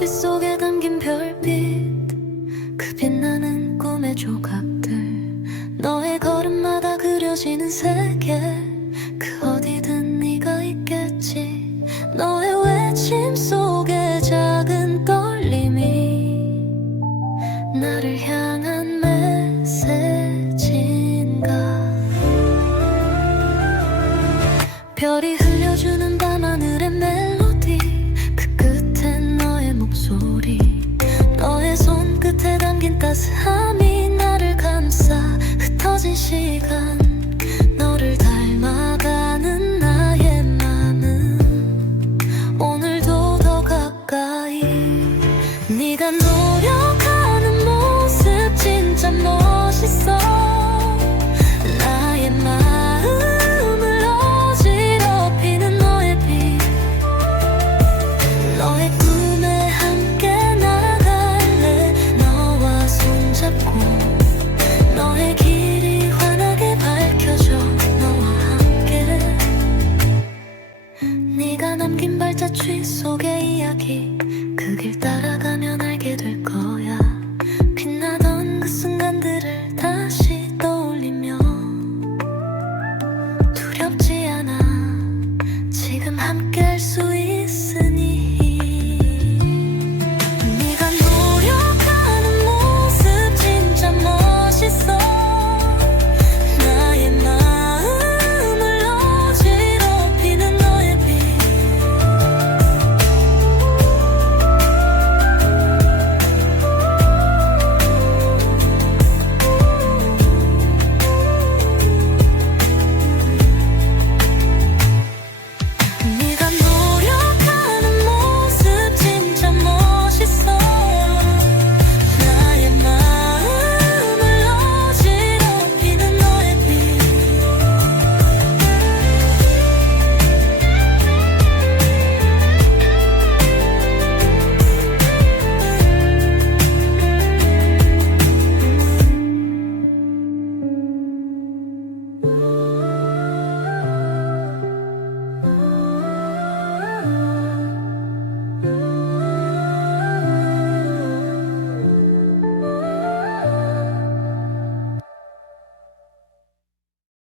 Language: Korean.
햇빛 속에 담긴 별빛 그 빛나는 꿈의 조각들. 너의 걸음마다 그려지는 세계 그 어디든 네가 있겠지. 너의 외침 속에 작은 떨림이 나를 향한 메시지인가? 별이 흘려주는 취 속의 이야기.